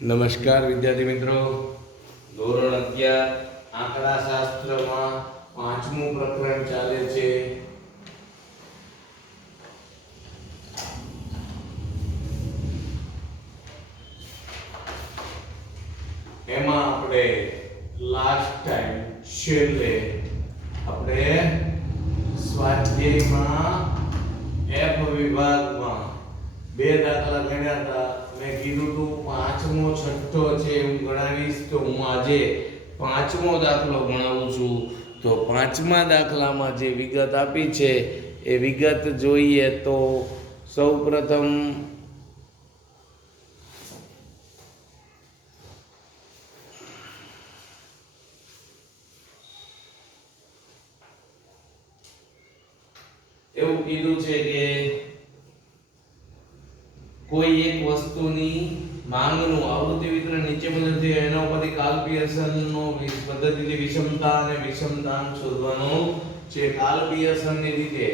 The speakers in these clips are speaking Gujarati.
નમસ્કાર વિદ્યાર્થી મિત્રો, ધોરણ 11 આંકડાશાસ્ત્રમાં પાંચમું પ્રકરણ ચાલે છે. એમાં આપણે લાસ્ટ ટાઈમ છેલ્લે આપણે સ્વાધ્યાયમાં F વિભાગમાં બે દાખલા ગણ્યા હતા. મેં કીધું તું પાંચમો છઠ્ઠો છે હું ગણાવીશ, તો હું આજે પાંચમો દાખલો ગણાવું છું. તો પાંચમા દાખલામાં જે વિગત આપી છે એ વિગત જોઈએ તો સૌપ્રથમ એવું કીધું છે કે કોઈ એક વસ્તુની માંગનું આવૃત્તિ વિતરણ નીચે મુજબ છે. એના ઉપરથી કાર્લ પિયર્સનનો પદ્ધતિથી વિષમતા અને વિષમતાંક શોધવાનો છે. કાર્લ પિયર્સનની રીતે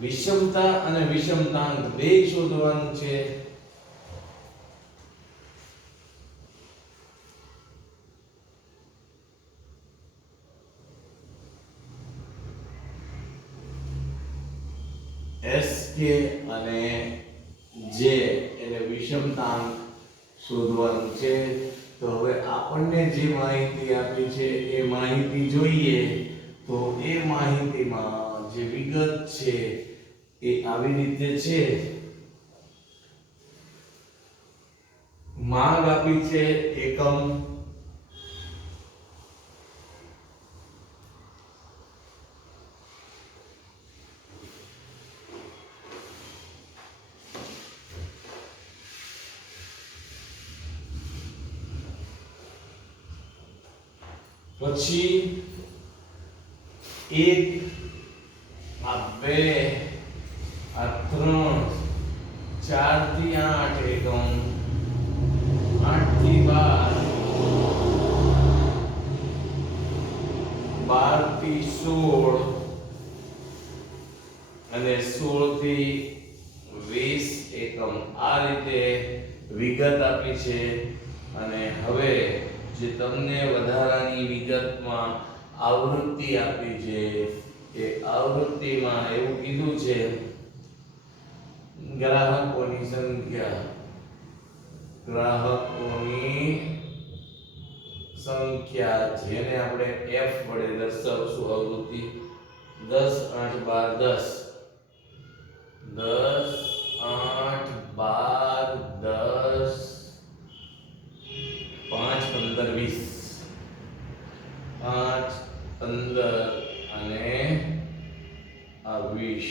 વિષમતા અને વિષમતાંક બે શોધવાનું છે. SK અને J એટલે વિષમતાંક શોધવાનું છે. તો હવે આપણને જે માહિતી આપી છે એ માહિતી જોઈએ. તો એ માહિતીમાં જે વિગત છે એ આવી રીતે છે. માંગ આપી છે એકમ, પછી એક, આ બે, આ ત્રણ, 4 થી 8 એકમ, 8 થી 12, 12 થી 16 અને 16 થી 20 એકમ. આ રીતે વિગત આપી છે. અને હવે જે તમને વધારાની વિગતમાં આવૃત્તિ આપી છે એ આવૃત્તિમાં એવું કીધું છે ગ્રાહકોની સંખ્યા, ગ્રાહકોની સંખ્યા જેને આપણે F વડે દર્શાવશું. આવૃત્તિ 10 8 12 10 10 8 12 10 5 15 20 5 15 અને 20.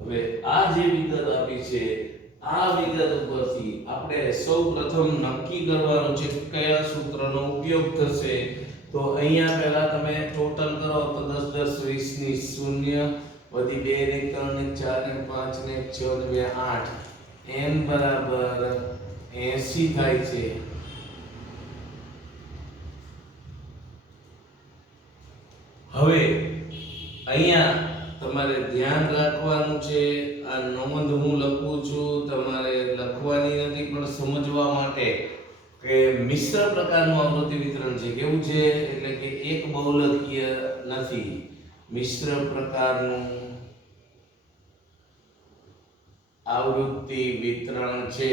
હવે આ જે વિગત આપી છે આ વિગત ઉપરથી આપણે સૌપ્રથમ નક્કી કરવાનું છે કયા સૂત્રનો ઉપયોગ થશે. તો અહીંયા પહેલા તમે ટોટલ કરો તો 10 10 20 ની 0 વધી 2 ને 3 ને 4 ને 5 ને 6 ને 2 8 n બરાબર 80 થાય છે. હવે અહીંયા તમારે ધ્યાન રાખવાનું છે, આ નોંધ હું લખું છું, તમારે લખવાની નથી પણ સમજવા માટે કે મિશ્ર પ્રકારનું આવૃત્તિ વિતરણ છે. કેવું છે એટલે કે એક બહુલકીય નથી, મિશ્ર પ્રકારનું આવૃત્તિ વિતરણ છે.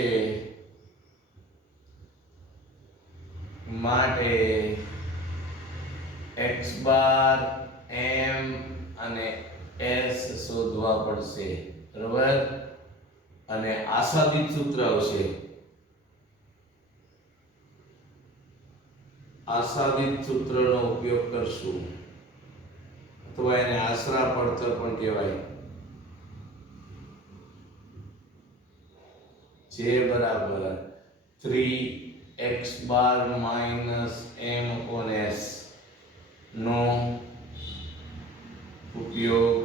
માટે x બાર m અને s શોધવા પડશે, બરાબર. અને આશાદિત સૂત્ર આવશે. આશાદિત સૂત્રનો ઉપયોગ કરશું અથવા એને આશરા પડતર પણ કહેવાય. જે બરાબર 3x bar minus m upon s નો ઉપયોગ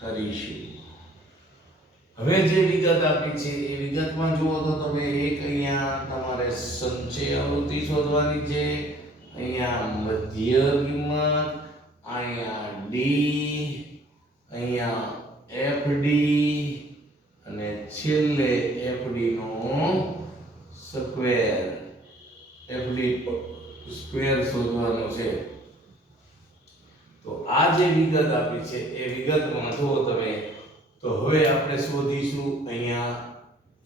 કરીશું. હવે જે વિગત આપી છે એ વિગતમાં જુઓ તો તમે એક અહીંયા તમારે સંચય આવૃત્તિ શોધવાની છે, અહીંયા મધ્ય કિંમત, અહીંયા d, અહીંયા fd અને છેલ્લે fd નો સ્ક્વેર એફડી સ્ક્વેર શોધવાનો છે. તો આ જે વિગત આપી છે એ વિગતમાં જુઓ તમે, તો હવે આપણે શોધીશું અહીંયા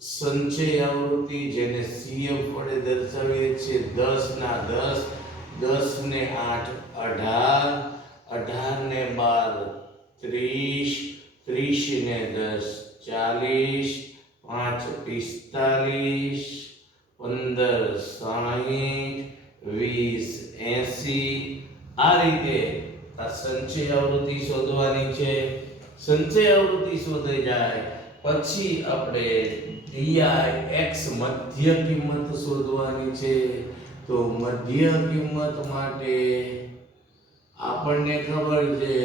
સંચય આવૃત્તિ, જેને CF વડે દર્શાવીએ છીએ. 10 ના 10, 10 ને 8 18, 18 ને 12 30, 30 ને 10 40, 5 45, 15 60, 20 80. આ રીતે આ સંચય આવૃત્તિ શોધવાની છે. સંચય આવૃત્તિ શોધાઈ જાય પછી આપણે DI x મધ્ય કિંમત શોધવાની છે. તો મધ્ય કિંમત માટે આપણને ખબર છે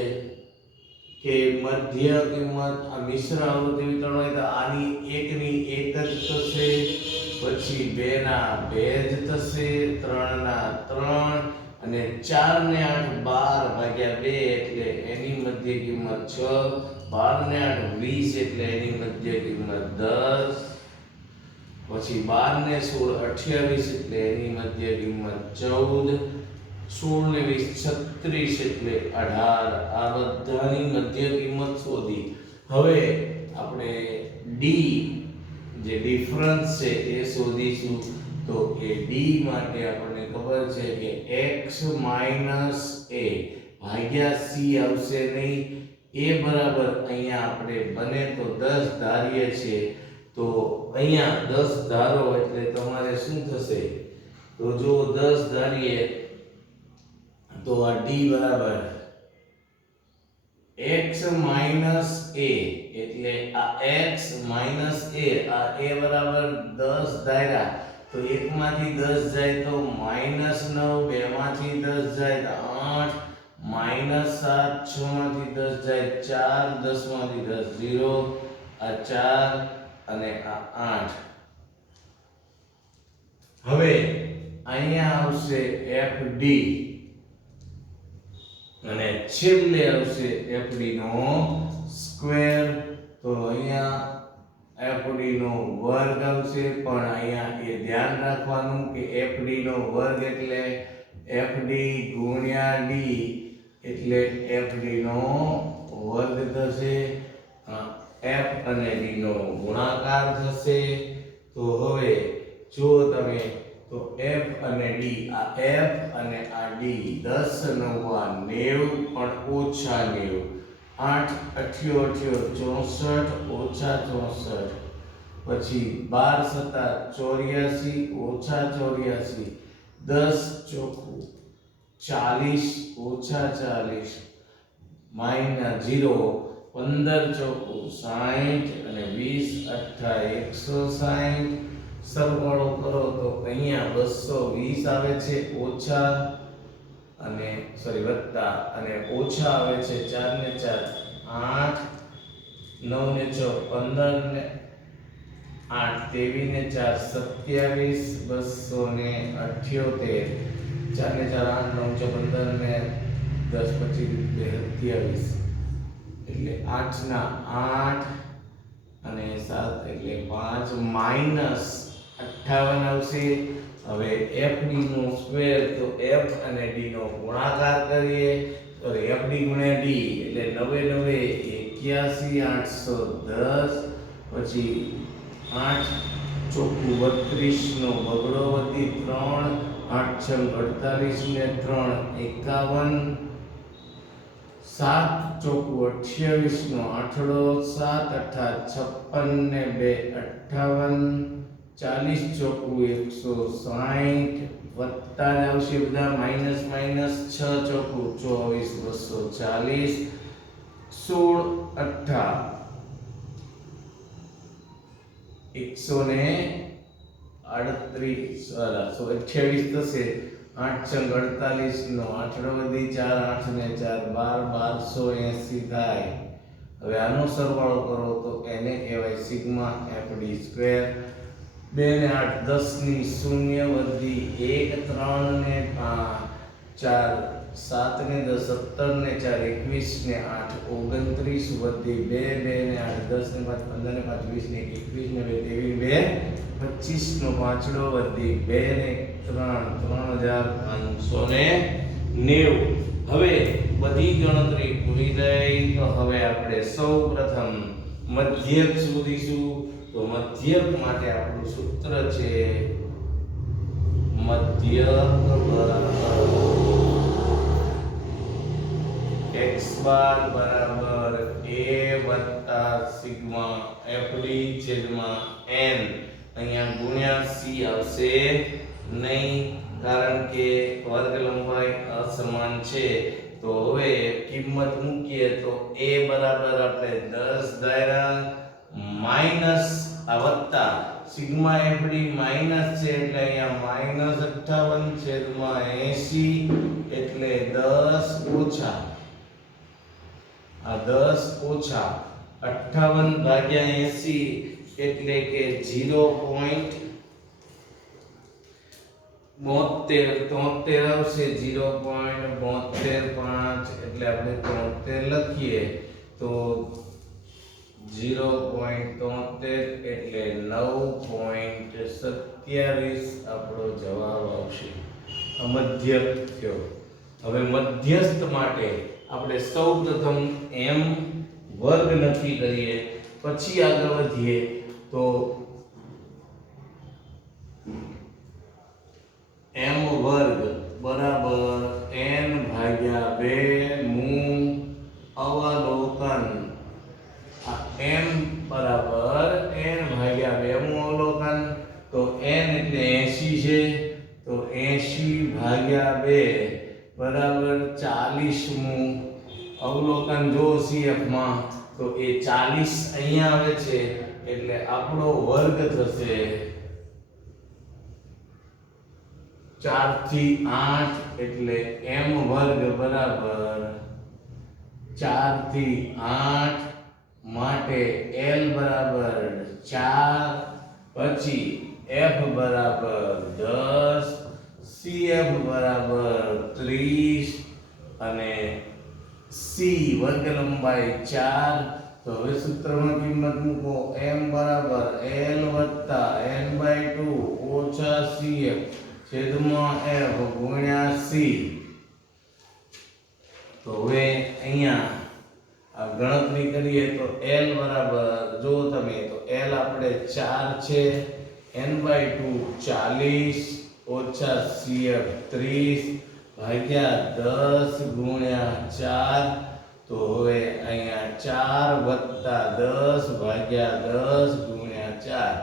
કે મધ્ય કિંમત આ મિશ્ર આવૃત્તિ વિતરણ હોય તો આની એકની એક જ થશે, પછી 2 ના 2 જ થશે, 3 ના 3 અને 4 ને 8 12 ભાગ્યા 2 એટલે એની મધ્ય કિંમત 6, 12 ને 8 20 એટલે એની મધ્ય કિંમત 10, પછી 12 ને 16 28 એટલે એની મધ્ય કિંમત 14, 16 ને 20 36 એટલે 18. આ બધાની મધ્ય કિંમત શોધી. હવે આપણે ડી જે ડિફરન્સ છે એ શોધીશું. તો એ ડી માટે આપણને ખબર છે કે x - a ભાગ્યા c આવશે નહીં. એ બરાબર અહીંયા આપણે બને તો 10 ધારીએ છીએ. તો અહીંયા 10 ધારો એટલે તમારે શું થશે? તો જો 10 ધારીએ તો આ d બરાબર x - a એટલે આ x - a, આ a બરાબર 10 ધાર્યા તો 1 માંથી 10 જાય તો -9, 2 માંથી 10 જાય તો 8, -7, 6 માંથી 10 જાય 4, 10 માંથી 10 0, આ 4 અને આ 8. હવે અહીંયા આવશે FD અને છેલ્લે આવશે FD નો સ્ક્વેર. તો અહીંયા FD નો વર્ગ આવશે, પણ અહીંયા એ ધ્યાન રાખવાનું કે FD નો વર્ગ એટલે FD ગુણ્યા D એટલે FD નો વર્ગ થશે. F અને D નો ગુણાકાર થશે. તો હવે જો તમે તો F અને D, આ F અને આ D 10 9 90 પણ ઓછા 90, 8 88 64 ઓછા 64, પછી 12 7 84 ઓછા 84, 10 ચોખ્ખું 40 ઓછા 40 -0, 15 ચોખ્ખું 60 અને 20 8 160. સરવાળો કરો તો અહીંયા 220 આવે છે ઓછા અને વત્તા અને ઓછા આવે છે 4 ને 4 8, 9 ને 6 15 ને 8 23 ને 4 27, 278, 4 ને 4 8, 9 6 15 ને 10 25 27 એટલે 8 ના 8 અને 7 એટલે 5 -58 આવશે. હવે FD નો સ્ક્વેર તો F અને D નો ગુણાકાર કરીએ તો FD ગુણ્યા D એટલે 99 81 810, પછી 8 ચોખ્ખું 32 નો બગડો વધી 3, 8 6 48 ને 3 51, 7 ચોખ્ખું 28 નો આઠડો 7 8 56 ને 2 58, 40 ચોખ્ખું 160 વત્તા આવશે બધા માઈનસ 6 ચોખ્ખું 24 240, 16 8 138 થશે. 8 6 48 નો આઠડો વધી 4 8 ને 4 12 1280 થાય. હવે આનો સરવાળો કરો તો એને કહેવાય સિગ્મા FD સ્ક્વેર. 2 ને 8 10 ની 0 વધી 1 3 ને 5 4 7 ને 10 17 ને 4 21 ને 8 29 વધી 2 2 ને 8 10 ને 5 15 ને 5 20 ને 21 ને 2 23 25 નો પાંચડો વધી 2 ને 3 3590. હવે બધી ગણતરી પૂરી થઈ તો હવે આપણે સૌપ્રથમ મધ્યક શોધીશું. તો મધ્યક માટે આપણું સૂત્ર છે મધ્યક બરાબર x બાર બરાબર a વત્તા સિગ્મા fd છેદમાં n. અહીંયા ગુણ્યા c આવશે નહીં કારણ કે વર્ગ લંબાઈ અસમાન છે. તો હવે કિંમત મૂકીએ તો a બરાબર આપણે 10 ધાર્યા માઈનસ આ વત્તા સિગ્મા fd માઈનસ છે એટલે અહીંયા -58 છેદમાં 80 એટલે 10 ઓછા આ 10 ઓછા 58 ભાગ્યા 80 એટલે કે 0.72 આવશે. 0.725 એટલે આપણે 73 લખીએ તો 0.73 એટલે 9.27 આપણો જવાબ આવશે. મધ્યક થયો. હવે મધ્યસ્થ માટે આપણે સૌપ્રથમ m વર્ગ નક્કી કરીએ પછી આગળ વધીએ. તો m વર્ગ બરાબર n ભાગ્યા 2 નું અવલોકન. આ m બરાબર n ભાગ્યા 2 નું અવલોકન. તો n એટલે 80 છે તો 80 ભાગ્યા 2 બરાબર 40 મું અવલોકન. જો CF માં તો એ 40 અહીંયા આવે છે એટલે આપણો વર્ગ થશે 4 થી 8 એટલે m વર્ગ બરાબર 4 થી 8 માટે l બરાબર 4 પછી f બરાબર 10 cf બરાબર 30 અને c વર્ગ લંબાઈ 4. તો હવે સૂત્રમાં કિંમત મૂકો m બરાબર l વત્તા n/2 ઓછા cf છેદમાં f ગુણ્યા c. તો હવે અહીંયા આ ગણતરી કરીએ તો l બરાબર જો તમે તો l આપણે 4 છે n/2 40 ઓછા cf 30 ભાગ્યા 10 ગુણ્યા 4. તો હવે અહીંયા 4 વત્તા 10 ભાગ્યા 10 ગુણ્યા 4.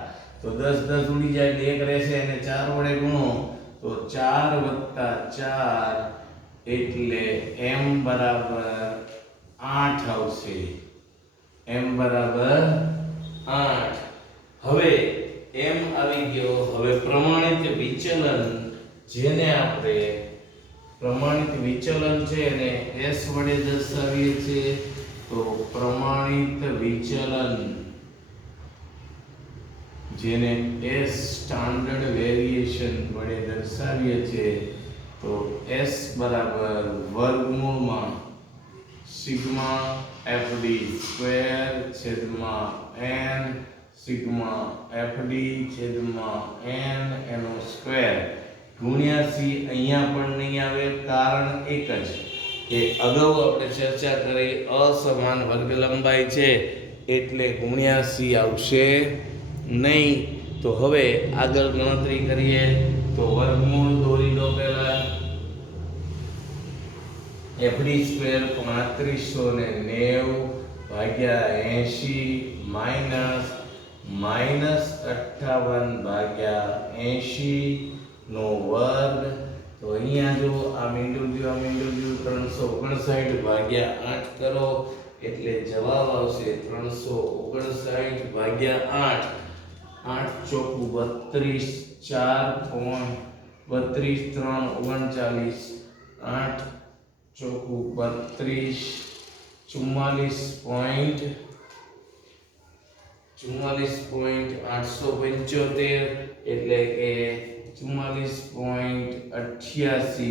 તો 10 10 ઉડી જાય એટલે 1 રહેશે અને 4 વડે ગુણો તો 4 વત્તા 4 એટલે m બરાબર 8 આવશે. m બરાબર 8. હવે m આવી ગયો. હવે પ્રમાણિત વિચલન જેને આપણે પ્રમાણિત વિચલન છે અને s વડે દર્શાવીએ છીએ. તો પ્રમાણિત વિચલન જેને s સ્ટાન્ડર્ડ વેરિએશન વડે દર્શાવીએ છીએ. તો s બરાબર વર્ગમૂળમાં સિગ્મા fd સ્ક્વેર છેદમાં n સિગ્મા fd છેદમાં n એનો સ્ક્વેર ગુણ્યા c. અહીંયા પણ નહીં આવે કારણ એક જ કે અગાઉ આપણે ચર્ચા કરી અસમાન વર્ગ લંબાઈ છે એટલે ગુણ્યા c આવશે નહીં. તો હવે આગળ ગણતરી કરીએ તો વર્ગમૂળ દોરી દો. પહેલા fd સ્ક્વેર 3590 ભાગ્યા 80 માઈનસ 58 ભાગ્યા 80 નો વર્ગ. તો અહીંયા જો આ મીંડું 359 ભાગ્યા 8 કરો એટલે જવાબ આવશે 359 ભાગ્યા 8. 8 ચોકુ 32 4 32 3 39 8 ચોકુ 32 44.875 એટલે કે 44.88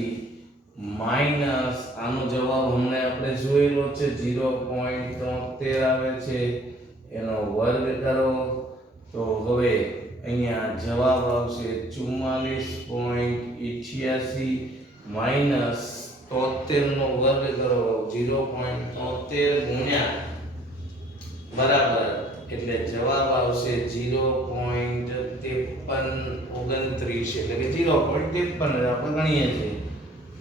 માઈનસ આનો જવાબ હમણાં આપણે જોયેલો છે 0.73 આવે છે એનો વર્ગ કરો તો હવે અહીંયા જવાબ આવશે 44.88 માઈનસ 73 નો વર્ગ કરો 0.73 ગુણ્યા બરાબર એટલે જવાબ આવશે 0.5329 એટલે કે 0.53 આપણે ગણીએ છીએ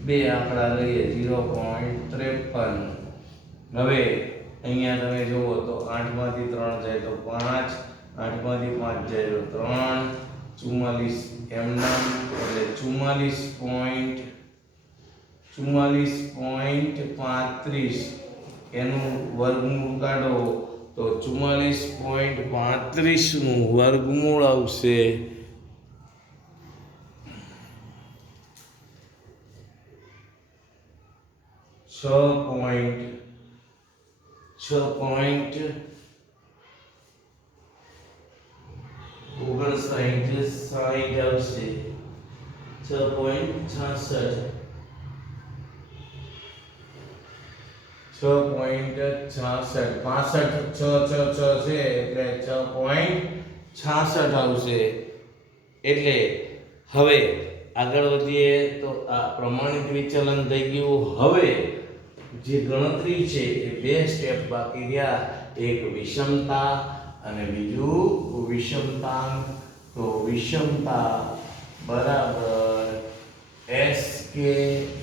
બે આંકડા લઈએ 0.53 હવે અહીંયા તમે જુઓ તો 8 માંથી 3 જાય તો 5 8 માંથી 5 જાય તો 3 44 એમનામ એટલે 44.35 એનું વર્ગમૂળ કાઢો તો 44.35 નું વર્ગમૂળ આવશે 6.59 આવશે 6.66 65 છે એટલે 6.66 આવશે એટલે હવે આગળ વધીએ તો આ પ્રમાણિત વિચલન થઈ ગયું હવે જે ગણતરી છે એ બે સ્ટેપ બાકી રહ્યા એક વિષમતા અને બીજું વિષમતાંક તો વિષમતા બરાબર SK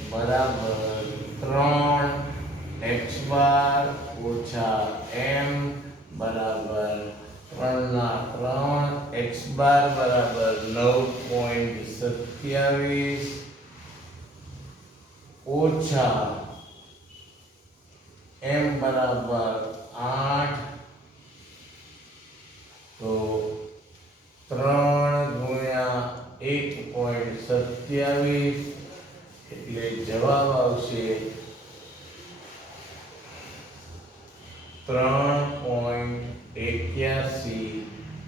બરાબર 3x બાર ઓછા m બરાબર 3 x બાર બરાબર 9.27 ઓછા m બરાબર 8 તો 3 ગુણ્યા 1.27 એટલે જવાબ આવશે 3.81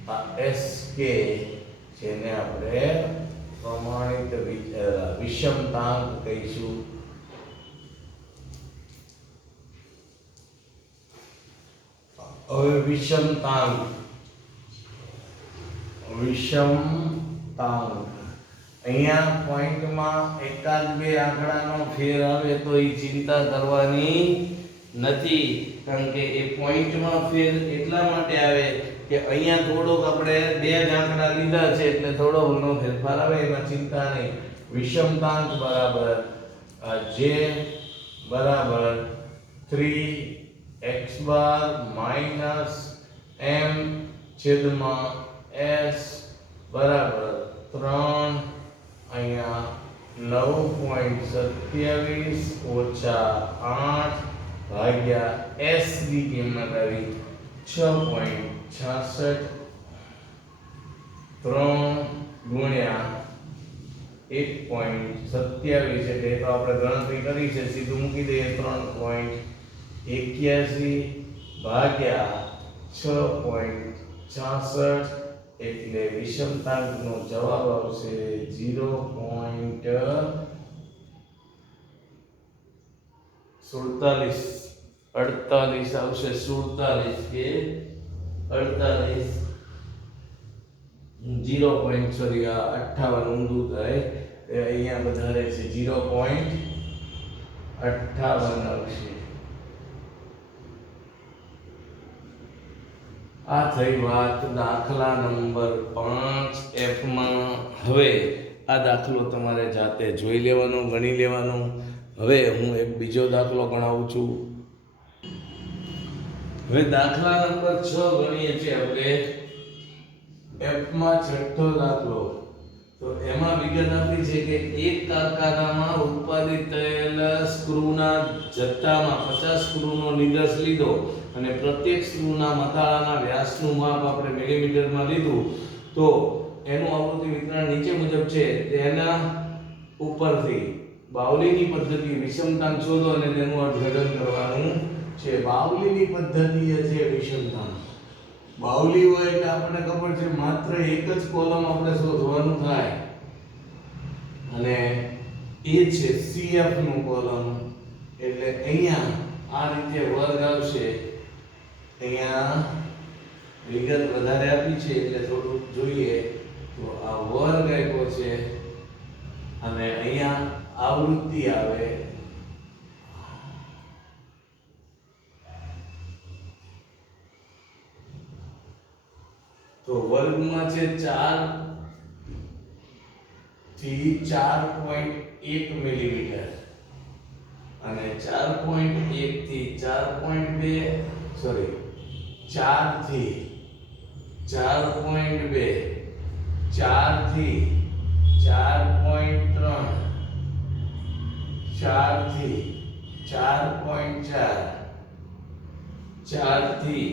આ SK જેને આપણે પ્રમાણિત વિષમતાંક કહીશું હવે વિષમતાંક અહીંયા પોઈન્ટમાં એકાદ બે આંકડાનો ફેર આવે તો એ ચિંતા કરવાની નથી કારણ કે એ પોઈન્ટમાં ફેર એટલા માટે આવે કે અહીંયા થોડોક આપણે બે જ આંકડા લીધા છે એટલે થોડો ઘણો ફેરફાર આવે એમાં ચિંતા નહીં વિષમતાંક બરાબર j બરાબર 3x બાર માઈનસ m છેદમાં s બરાબર 3 અહીંયા 9.27 ઓછા 8 ભાગ્યા s ની કિંમત આવી 6.66 3 ગુણ્યા 1.27 એટલે તો આપણે ગણતરી કરી છે સીધું મૂકી દઈએ 3.81 ભાગ્યા 6.66 એટલે વિષમતાંકનો જવાબ આવશે 0.48 આવશે 47 કે 48 0.58 ઊંધું થાય એ અહીંયા વધારે છે 0.58 આવશે આ થઈ વાત દાખલા નંબર 5 F માં હવે આ દાખલો તમારે જાતે જોઈ લેવાનો ગણી લેવાનો હવે હું એક બીજો દાખલો ગણાવું છું હવે દાખલા નંબર 6 ગણીએ છીએ આપણે F માં છઠ્ઠો દાખલો તો એમાં વિગત આપી છે કે એક કારખાનામાં ઉત્પાદિત થયેલ સ્ક્રૂના જથ્થામાં 50 સ્ક્રૂનો નિર્દેશ લીધો અને પ્રત્યેક સ્ક્રૂના મથાળાના વ્યાસનું માપ આપણે મિલીમીટરમાં લીધું તો એનું આવૃત્તિ વિતરણ નીચે મુજબ છે તેના ઉપરથી બાવલીની પદ્ધતિ વિષમતાંક શોધો અને તેનું અર્થઘટન કરવાનું છે બાવલીની પદ્ધતિ છે વિષમતાંક બાવલી હોય એટલે આપણને ખબર છે માત્ર એક જ કોલમ આપણે શોધવાનું થાય અને એ છે CF નું કોલમ, એટલે અહીંયા આ રીતે વર્ગ આવશે. અહીંયા વિગત વધારે આપી છે એટલે થોડું જોઈએ. તો આ વર્ગ આપ્યો છે અને અહીંયા આવૃત્તિ આવે. તો વર્ગમાં છે 4 થી 4.1 મિલીમીટર અને 4.1 થી 4.2 સોરી 4 થી 4.2 4 થી 4.3 4 થી 4.4 4 થી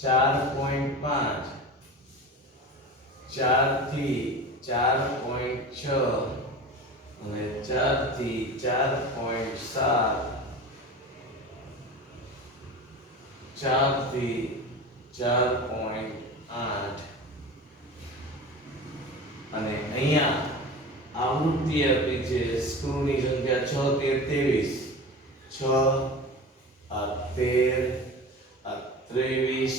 4.5 4 થી 4.6 અને 4 થી 4.7 4 થી 4.8 અને અહીંયા આવૃત્તિ આપી છે સ્ક્રૂની સંખ્યા 6 13 6 આ 13 33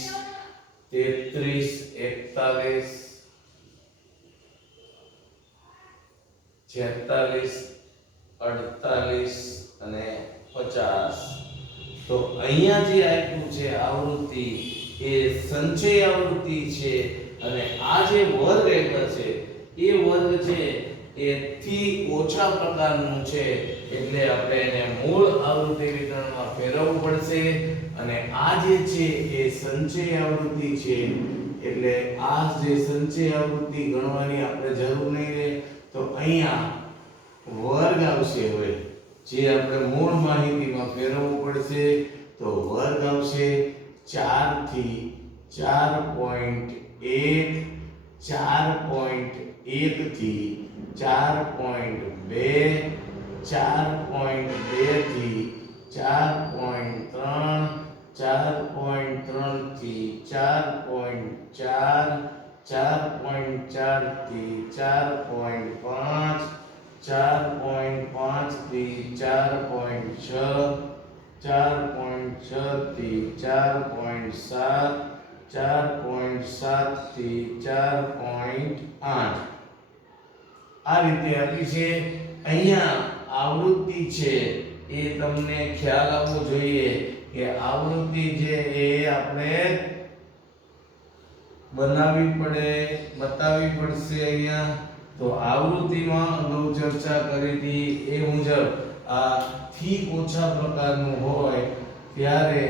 33 46 48 અને 50. તો અહીંયા જે આપ્યું છે આવૃત્તિ એ સંચય આવૃત્તિ છે અને આ જે વર્ગ આપ્યા છે એ વર્ગ છે એ થી ઓછા પ્રકારનું છે એટલે આપણે એને મૂળ આવૃત્તિ વિતરણમાં ફેરવવું પડશે અને આ જે છે એ સંચય આવૃત્તિ છે એટલે આ જે સંચય આવૃત્તિ ગણવાની આપણે જરૂર નહીં રહે. તો અહીંયા વર્ગ આવશે. હવે જે આપણે મૂળ માહિતીમાં ફેરવવું પડશે તો વર્ગ આવશે 4 થી 4.1 4.1 થી 4.2 4.2 થી 4.3 4.3 થી 4.4 4.4 થી 4.5 4.5 થી 4.6 4.6 થી 4.7 4.7 થી 4.8 આ રીતે આપી છે. અહીંયા આવૃત્તિ છે એ તમને ખ્યાલ આવવો જોઈએ કે આવૃત્તિ જે એ આપણે બનાવવી પડે બતાવવી પડશે. અહીંયા તો આવૃત્તિમાં અગાઉ ચર્ચા કરી હતી એ મુજબ આ થી ઓછા પ્રકારનું હોય ત્યારે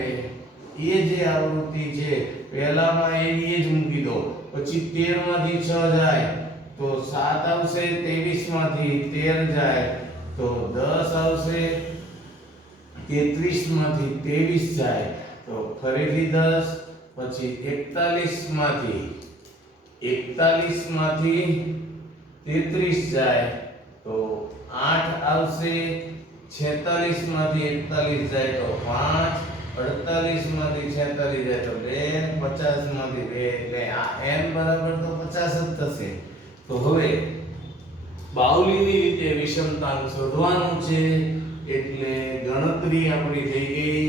એ જે આવૃત્તિ છે પહેલામાં એની જ મૂકી દો, પછી 13 માંથી 6 જાય તો 7 આવશે, 23 માંથી 13 જાય તો 10 આવશે, 33 માંથી 23 જાય તો ફરીથી 10, પછી 41 માંથી 33 જાય તો 8 આવશે, 46 માંથી 41 જાય તો 5, 48 માંથી 46 જાય તો 2, 50 માંથી 2 એટલે આ n બરાબર તો 50 જ થશે. તો હવે બાઉલીની રીતે વિષમતાંક શોધવાનું છે એટલે ગણતરી આપણી થઈ ગઈ.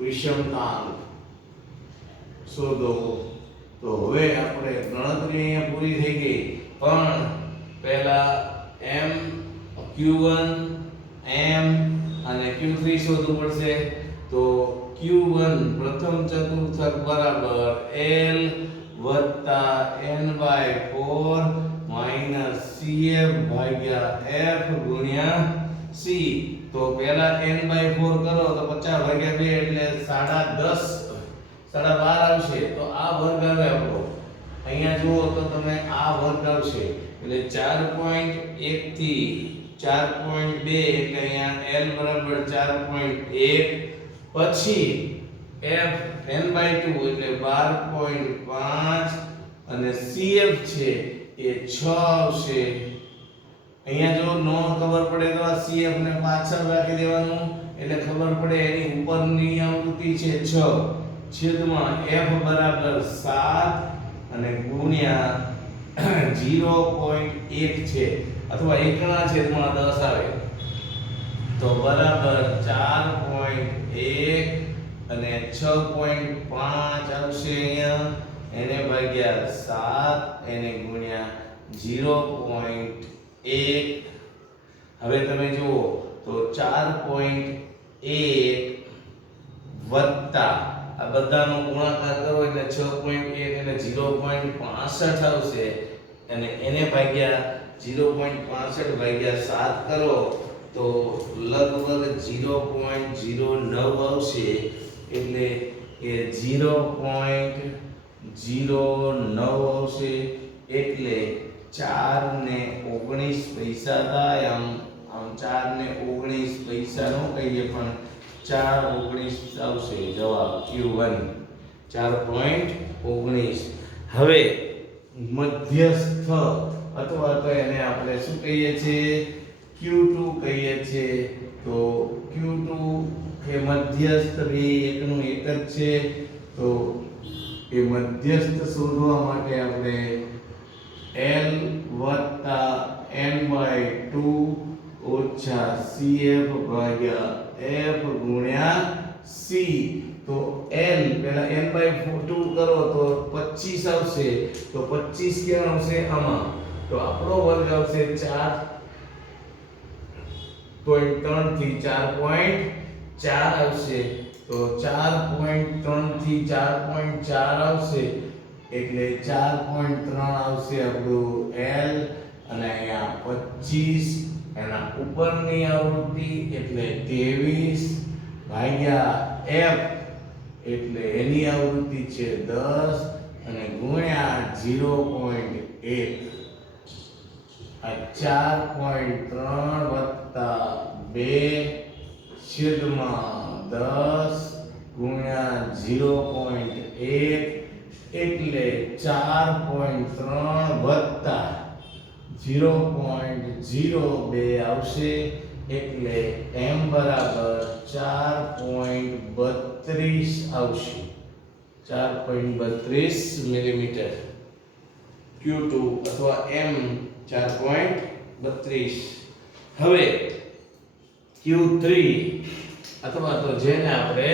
વિષમતાંક શોધો. તો હવે આપણે ગણતરી અહીંયા પૂરી થઈ ગઈ પણ પહેલા m q1 m અને q3 શોધવું પડશે. તો q1 પ્રથમ ચતુર્થક બરાબર l વત્તા n/4 માઈનસ cf ભાગ્યા f ગુણ્યા c. તો પહેલા n/4 કરો તો 50 ભાગ્યા 2 એટલે 12.5 આવશે. તો આ વર્ગ આવે આપણો. અહીંયા જુઓ તો તમે આ વર્ગ આવશે એટલે 4.1 થી 4.2 એટલે અહીંયા l બરાબર 4.1 પછી f n/2 એટલે 12.5 અને cf છે એ 6 આવશે. અહીંયા જો નો ખબર પડે તો આ cf ને પાછળ રાખી દેવાનું એટલે ખબર પડે એની ઉપરની આવૃત્તિ છે 6 છેદમાં f બરાબર 7 અને ગુણ્યા 0.1 છે અથવા 1 ના છેદમાં 10 આવે તો બરાબર 4.1 અને 6.5 આવશે અહીંયા એને ભાગ્યા 7 એને ગુણ્યા 0.1 હવે તમે જુઓ તો 4.1 વત્તા આ બધાનો ગુણાકાર કરો એટલે 6.1 એટલે 0.65 આવશે અને એને ભાગ્યા 0.65 ભાગ્યા 7 કરો તો લગભગ 0.09 આવશે એટલે કે 0.09 આવશે એટલે 4 ને 19 પૈસા થાય આમ 4 ને 19 પૈસા નો કહીએ પણ 4.19 આવશે જવાબ Q1 4.19 હવે મધ્યસ્થ અથવા તો એને આપણે શું કહીએ છીએ Q2 કહીએ છીએ તો Q2 કે મધ્યસ્થ બે એકનું એક જ છે તો એ મધ્યસ્થ શોધવા માટે આપણે L n/2 ઓછા CF ભાગ્યા F ગુણ્યા C તો L પહેલા n/2 કરો તો 25 આવશે તો 25 ક્યાં આવશે આમાં તો આપણો વર્ગ આવશે 4.3 થી 4.4 આવશે તો 4.3 થી 4.4 આવશે એટલે 4.3 આવશે આપણું L અને અહીંયા 25 એના ઉપરની આવૃત્તિ એટલે 23 ભાગ્યા F એટલે એની આવૃત્તિ છે 10 અને ગુણ્યા 0.1 આ 4.3 વત્તા 2 છેદમાં 10 ગુણ્યા 0.1 એટલે 4.3 વત્તા 0.02 આવશે એટલે m બરાબર 4.32 આવશે 4.32 મિલીમીટર Q2 અથવા m 4.32 હવે Q3 અથવા તો જેને આપણે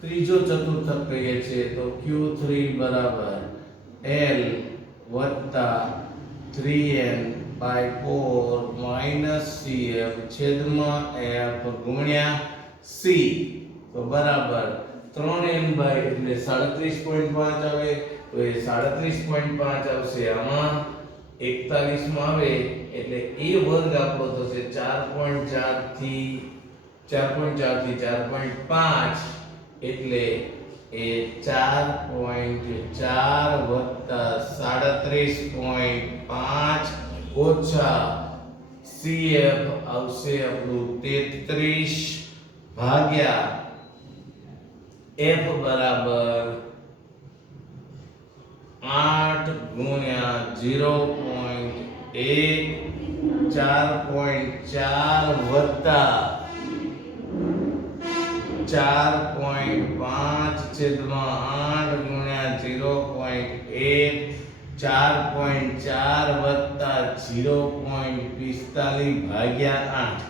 ત્રીજો ચતુર્થક કહીએ છીએ તો Q3 બરાબર L વત્તા 3n/4 માઈનસ CF છેદમાં F ગુણ્યા C તો બરાબર 3n/ એટલે 37.5 આવે તો એ 37.5 આવશે આમાં 41 માં આવે એટલે એ વર્ગ આપણો થશે 4.4 થી 4.5 એટલે એ 4.4 વત્તા 37.5 ઓછા CF આવશે આપણું 33 ભાગ્યા F બરાબર 8 ગુણ્યા 0.1 4.4 વત્તા 4.5 છેદમાં 8 ગુણ્યા 0.1 4.4 વત્તા 0.45 ભાગ્યા 8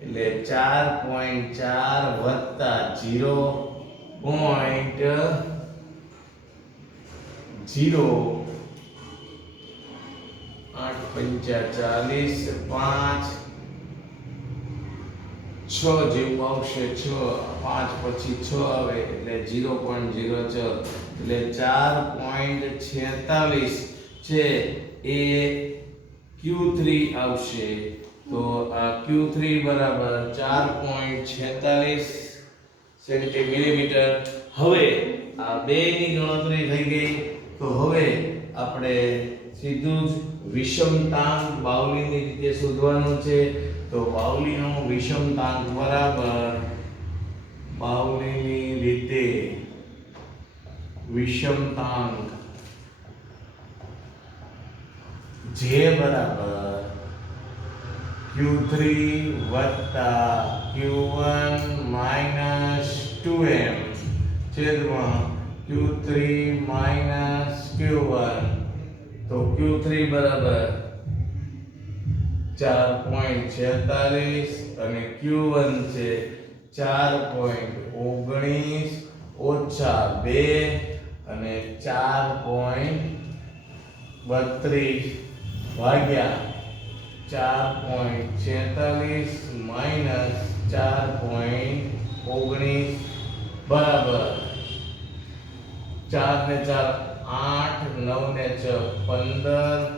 એટલે 4.4 વત્તા 0.0 8 પંચા 40 5 6 જેવું આવશે 6 5 પછી 6 આવે એટલે 0.06 એટલે 4.46 છે એ Q3 આવશે તો આ Q3 બરાબર 4.46 સેન્ટીમીટર હવે આ બેની ગણતરી થઈ ગઈ તો હવે આપણે સીધું જ વિષમતાંક બાઉલીની રીતે શોધવાનું છે તો બાઉલીનો વિષમતાંક બરાબર બાઉલીની રીતે વિષમતાંક J બરાબર Q3 વત્તા Q1 માઈનસ 2m છેદમાં Q3 માઈનસ Q1 તો Q3 બરાબર 4.46 અને Q1 છે 4.19 ઓછા 2 અને 4.32 ભાગ્યા 4.46 માઇનસ 4.19 બરાબર 4 ને 4 8 9 ને 6 15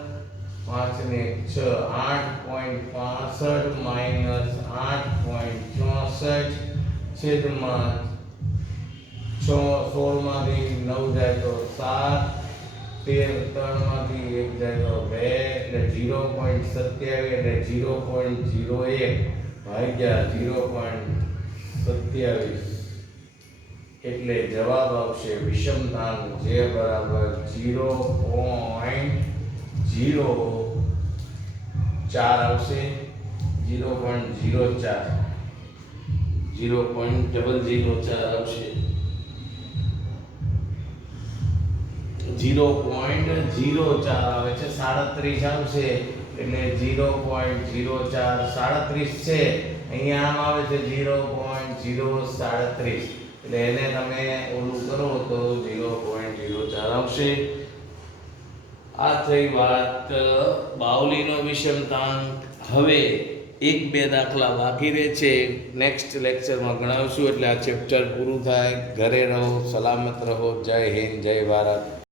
5 ને 6 8.65 માઇનસ 8.64 છેદમાં 16 માંથી 9 જાય તો 7 13 3 માંથી 1 જાય તો 2 એટલે 0.27 એટલે 0.01 ભાગ્યા 0.27 એટલે જવાબ આવશે વિષમતાનું જે બરાબર 0.04 આવશે 0.04 આવશે 0.04 આવે છે 37 આવશે એટલે 0.04 37 છે અહીંયા આમ આવે છે 0.037 એટલે એને તમે ઓલું કરો તો 0.04 આવશે આ થઈ વાત બાવલીનો વિષમતાંક હવે એક બે દાખલા બાકી રહે છે નેક્સ્ટ લેક્ચરમાં ગણાવશું એટલે આ ચેપ્ટર પૂરું થાય ઘરે રહો સલામત રહો જય હિન્દ જય ભારત